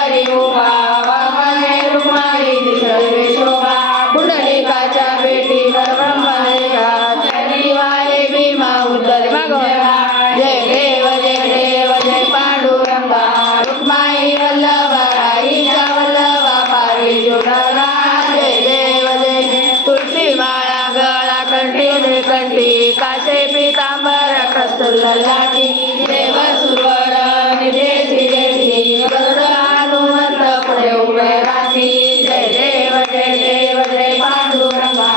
हरी उभा वामने रुक्माई दिसवे शोभा पुंडलिकाच्या भेटीवर ब्रह्मदेवा शनिवारे भीमा उतरे मागोरा जय देव जय पांडुरंगा रुक्माई वल्लभा राईच्या वल्लभा पावी जुडगा जय देव तुळशी माळा गळा कंठी कंठी काशे पितांबर कस्तुरलाटी देव सुरवर निधेची देवी गरुड हनुमंत पुढे उभे राहती जय देव जय पांडुरंगा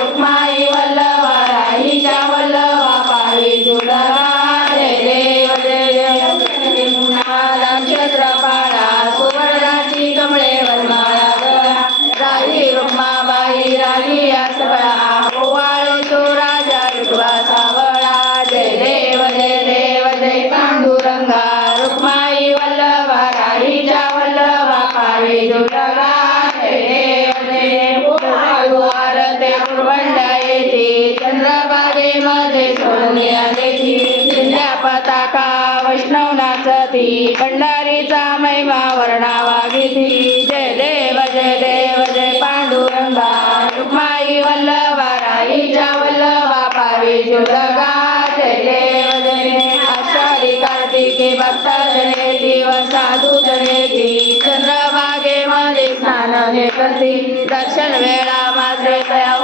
रुक्माई वल्लभा राईच्या वल्लभा पावी जुडगा जय देव नक्षत्रपाळा सुवर्णाची कमळे वनमाळा गळा राही रुक्माबाई राही आसबळा ओवाळे तो राजा विठवा सावळा जय देव जय पांडुरंगा रुक्माई वल्लभा राहीच्या वल्लभा पावी जुडगा जय देव आरते कुरवंडा येते चंद्रभागेमध्ये सोनिया देखी जिल्ह्या पताका वैष्णव नाचती भंडारीचा महिमा वर्णावा गीती जय देव जय पांडुरंगा रुक्माई वल्लभा राईच्या वल्लभा पावी जुडगा जय देव आषाढी कार्तिके भक्त जनेती व साधू जनेती चंद्रभागेमध्ये स्नान हे करती दर्शन वेळा मात्र तया